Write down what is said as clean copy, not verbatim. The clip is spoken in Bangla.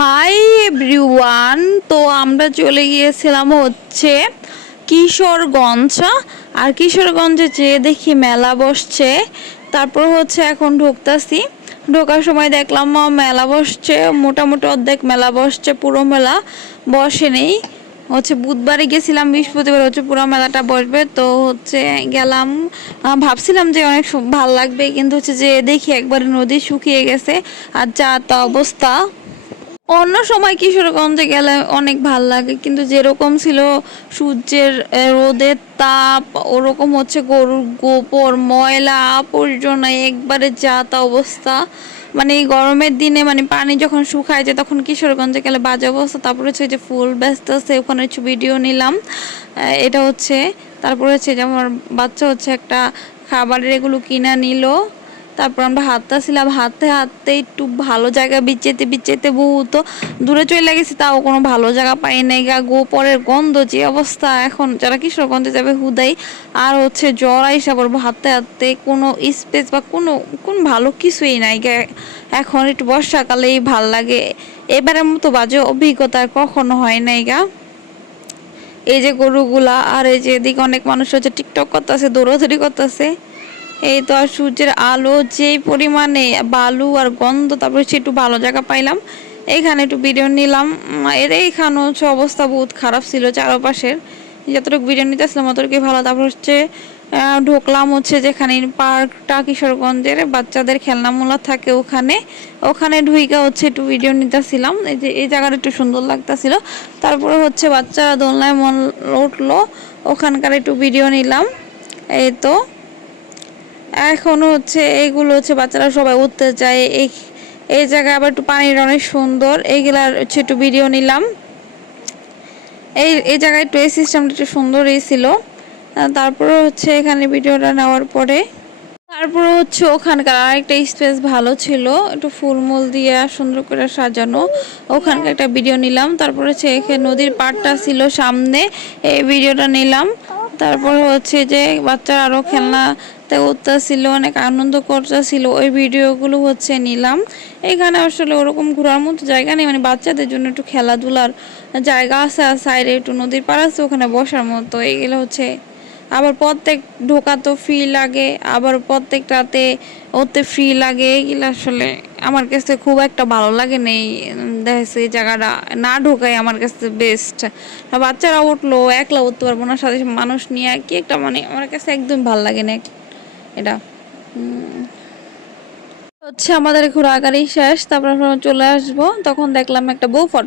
Hi everyone. তো আমরা চলে গিয়েছিলাম হচ্ছে কিশোরগঞ্জ। আর কিশোরগঞ্জে যেয়ে দেখি মেলা বসছে। তারপর হচ্ছে এখন ঢুকতাছি, ঢোকার সময় দেখলাম মেলা বসছে, মোটামুটি অর্ধেক মেলা বসছে, পুরো মেলা বসেনি। হচ্ছে বুধবারে গেছিলাম, বৃহস্পতিবার হচ্ছে পুরো মেলাটা বসবে। তো হচ্ছে গেলাম, ভাবছিলাম যে অনেক ভাল লাগবে, কিন্তু হচ্ছে যে দেখি একবারে নদী শুকিয়ে গেছে আর যা তা অবস্থা। অন্য সময় কিশোরগঞ্জে গেলে অনেক ভাল লাগে, কিন্তু যেরকম ছিল সূর্যের রোদের তাপ, ওরকম হচ্ছে গরুর গোবর, ময়লা আবর্জনা, একবারে যা তা অবস্থা। মানে এই গরমের দিনে মানে পানি যখন শুকায় যায় তখন কিশোরগঞ্জে গেলে বাজে অবস্থা। তারপরে হচ্ছে যে ফুল ব্যস্ত আছে, ওখানে হচ্ছে ভিডিও নিলাম। এটা হচ্ছে, তারপরে হচ্ছে যে আমার বাচ্চা হচ্ছে একটা খাবারের এগুলো কিনা নিল। তারপর আমরা হাঁটতেছিলাম, হাঁটতে হাঁটতে একটু ভালো জায়গা বিচেতে বিচেতে বহুত দূরে চলে গেছি, তাও কোনো ভালো জায়গা পাই নাই গা। গোপরের গন্ধ যে অবস্থা, এখন যারা কিশোরগঞ্জে যাবে হুদাই আর হচ্ছে জ্বর আইসা পড়বো। হাঁটতে হাঁটতে কোনো স্পেস বা কোন ভালো কিছুই নাই গা। এখন একটু বর্ষাকালেই ভাল লাগে, এবারের মতো বাজে অভিজ্ঞতা কখনো হয় নাই গা। এই যে গরুগুলা, আর এই যে এদিকে অনেক মানুষ হচ্ছে টিকটক করতেছে, দৌড়াদৌড়ি করতেছে। এই তো, আর সূর্যের আলো যেই পরিমাণে, বালু আর গন্ধ, তারপরে সে একটু ভালো জায়গা পাইলাম, এইখানে একটু ভিডিও নিলাম। এইখানে হচ্ছে অবস্থা বহুত খারাপ ছিল চারপাশের, যতটুকু ভিডিও নিতেছিলাম অতটুকুই ভালো। তারপর হচ্ছে ঢুকলাম হচ্ছে যেখানে পার্কটা কিশোরগঞ্জের বাচ্চাদের খেলনামূলা থাকে, ওখানে ওখানে ঢুইকা হচ্ছে একটু ভিডিও নিতেছিলাম। এই যে এই জায়গাটা একটু সুন্দর লাগতেছিল। তারপরে হচ্ছে বাচ্চারা দোলনায় মন উঠলো, ওখানকার একটু ভিডিও নিলাম। এই তো, এখন হচ্ছে এইগুলো হচ্ছে বাচ্চারা সবাই উঠতে চায়। এই জায়গায় আবার একটু পানির অনেক সুন্দর, এইগুলার হচ্ছে একটু ভিডিও নিলাম। এই জায়গায় একটু এই সিস্টেমটা একটু সুন্দরই ছিল। তারপরে হচ্ছে এখানে ভিডিওটা নেওয়ার পরে তারপরে হচ্ছে ওখানকার আরেকটা স্পেস ভালো ছিল, একটু ফুলমুল দিয়ে সুন্দর করে সাজানো, ওখানকার একটা ভিডিও নিলাম। তারপরে হচ্ছে এখানে নদীর পাড়টা ছিল সামনে, এই ভিডিওটা নিলাম। তারপরে হচ্ছে যে বাচ্চারা আরও খেলনাতে উঠতেছিল, অনেক আনন্দ করতেছিল, ওই ভিডিওগুলো হচ্ছে নিলাম। এখানে আসলে ওরকম ঘোরার মতো জায়গা নেই, মানে বাচ্চাদের জন্য একটু খেলাধুলার জায়গা আছে, আর সাইডে একটু নদীর পাড় আছে, ওখানে বসার মতো। এইগুলো হচ্ছে আবার প্রত্যেক ঢোকা তো ফ্রি লাগে, আবার প্রত্যেকটাতে ওতে ফ্রি লাগে। এগুলো আসলে আমার কাছে খুব একটা ভালো লাগে নেই। দেখেছি এই জায়গাটা না ঢোকাই আমার কাছে বেস্ট। বাচ্চারা উঠলো, একলা উঠতে পারবো না, সাথে মানুষ নিয়ে কি একটা, মানে আমার কাছে একদম ভালো লাগে না এটা। হচ্ছে আমাদের ঘোরাঘুরি শেষ, তারপর চলে আসবো, তখন দেখলাম একটা বউ ফটো